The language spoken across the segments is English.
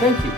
Thank you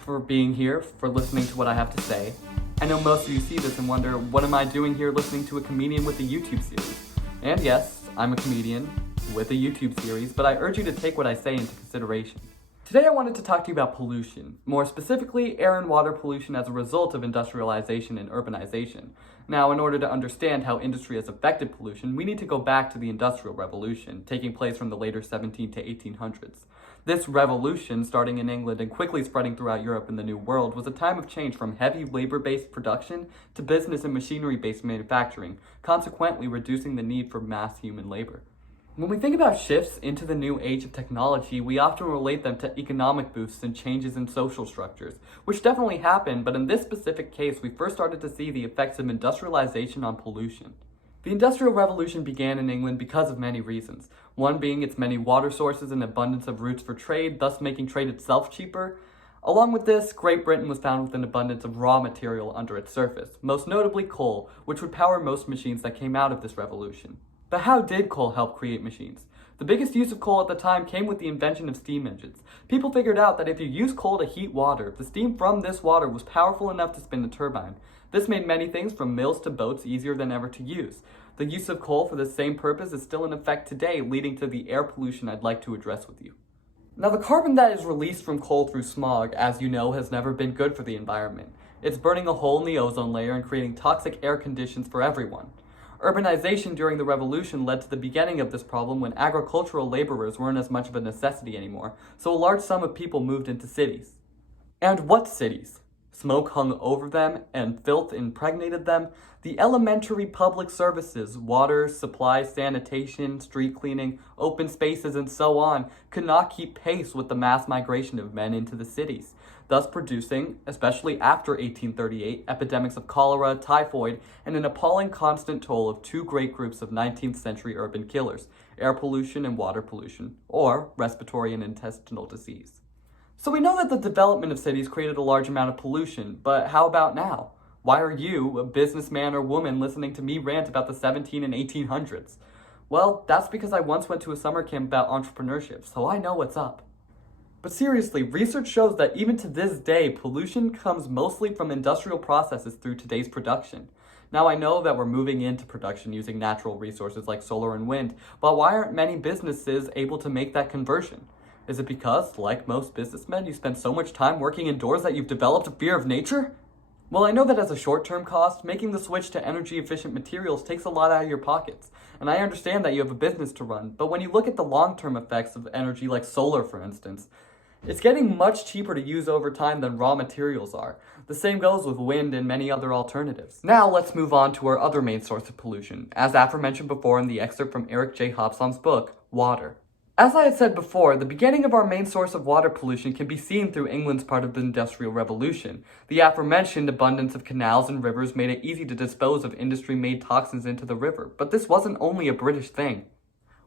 for being here, for listening to what I have to say. I know most of you see this and wonder, what am I doing here listening to a comedian with a YouTube series? And yes, I'm a comedian with a YouTube series, but I urge you to take what I say into consideration. Today I wanted to talk to you about pollution, more specifically air and water pollution as a result of industrialization and urbanization. Now, in order to understand how industry has affected pollution, we need to go back to the Industrial Revolution, taking place from the later 1700s to 1800s. This revolution, starting in England and quickly spreading throughout Europe and the New World, was a time of change from heavy labor-based production to business and machinery-based manufacturing, consequently reducing the need for mass human labor. When we think about shifts into the new age of technology, we often relate them to economic boosts and changes in social structures, which definitely happened, but in this specific case, we first started to see the effects of industrialization on pollution. The Industrial Revolution began in England because of many reasons, one being its many water sources and abundance of routes for trade, thus making trade itself cheaper. Along with this, Great Britain was found with an abundance of raw material under its surface, most notably coal, which would power most machines that came out of this revolution. But how did coal help create machines? The biggest use of coal at the time came with the invention of steam engines. People figured out that if you use coal to heat water, the steam from this water was powerful enough to spin a turbine. This made many things from mills to boats easier than ever to use. The use of coal for the same purpose is still in effect today, leading to the air pollution I'd like to address with you. Now, the carbon that is released from coal through smog, as you know, has never been good for the environment. It's burning a hole in the ozone layer and creating toxic air conditions for everyone. Urbanization during the revolution led to the beginning of this problem when agricultural laborers weren't as much of a necessity anymore, so a large sum of people moved into cities. And what cities? Smoke hung over them and filth impregnated them. The elementary public services, water, supply, sanitation, street cleaning, open spaces, and so on, could not keep pace with the mass migration of men into the cities, thus producing, especially after 1838, epidemics of cholera, typhoid, and an appalling constant toll of two great groups of 19th century urban killers, air pollution and water pollution, or respiratory and intestinal disease. So we know that the development of cities created a large amount of pollution, but how about now? Why are you, a businessman or woman, listening to me rant about the 17 and 1800s? Well, that's because I once went to a summer camp about entrepreneurship, so I know what's up. But seriously, research shows that even to this day, pollution comes mostly from industrial processes through today's production. Now, I know that we're moving into production using natural resources like solar and wind, but why aren't many businesses able to make that conversion? Is it because, like most businessmen, you spend so much time working indoors that you've developed a fear of nature? Well, I know that as a short-term cost, making the switch to energy-efficient materials takes a lot out of your pockets, and I understand that you have a business to run, but when you look at the long-term effects of energy like solar, for instance, it's getting much cheaper to use over time than raw materials are. The same goes with wind and many other alternatives. Now let's move on to our other main source of pollution, as aforementioned before in the excerpt from Eric J. Hobsbawm's book, Water. As I had said before, the beginning of our main source of water pollution can be seen through England's part of the Industrial Revolution. The aforementioned abundance of canals and rivers made it easy to dispose of industry-made toxins into the river, but this wasn't only a British thing.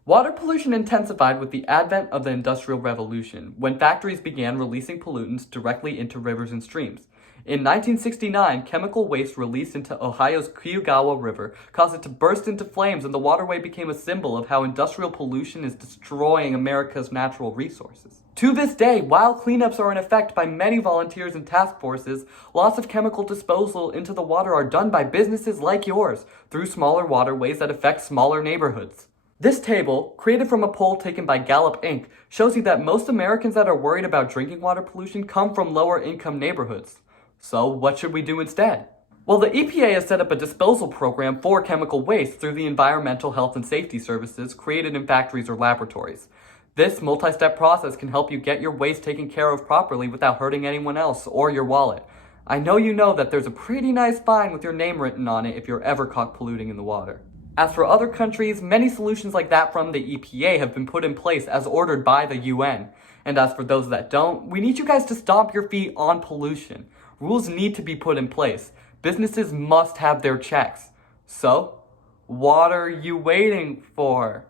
Water pollution intensified with the advent of the Industrial Revolution, when factories began releasing pollutants directly into rivers and streams. In 1969, chemical waste released into Ohio's Cuyahoga River caused it to burst into flames, and the waterway became a symbol of how industrial pollution is destroying America's natural resources. To this day, while cleanups are in effect by many volunteers and task forces, lots of chemical disposal into the water are done by businesses like yours through smaller waterways that affect smaller neighborhoods. This table, created from a poll taken by Gallup Inc., shows you that most Americans that are worried about drinking water pollution come from lower income neighborhoods. So what should we do instead? Well, the EPA has set up a disposal program for chemical waste through the Environmental Health and Safety Services created in factories or laboratories. This multi-step process can help you get your waste taken care of properly without hurting anyone else or your wallet. I know you know that there's a pretty nice fine with your name written on it if you're ever caught polluting in the water. As for other countries, many solutions like that from the EPA have been put in place as ordered by the UN. And as for those that don't, we need you guys to stomp your feet on pollution. Rules need to be put in place. Businesses must have their checks. So, what are you waiting for?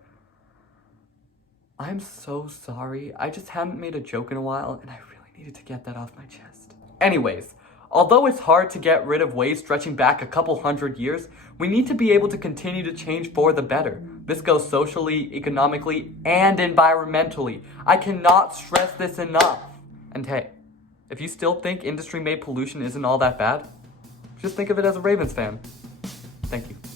I'm so sorry. I just hadn't made a joke in a while, and I really needed to get that off my chest. Anyways, although it's hard to get rid of waste stretching back a couple hundred years, we need to be able to continue to change for the better. This goes socially, economically, and environmentally. I cannot stress this enough. And hey, If you still think industry-made pollution isn't all that bad, just think of it as a Ravens fan. Thank you.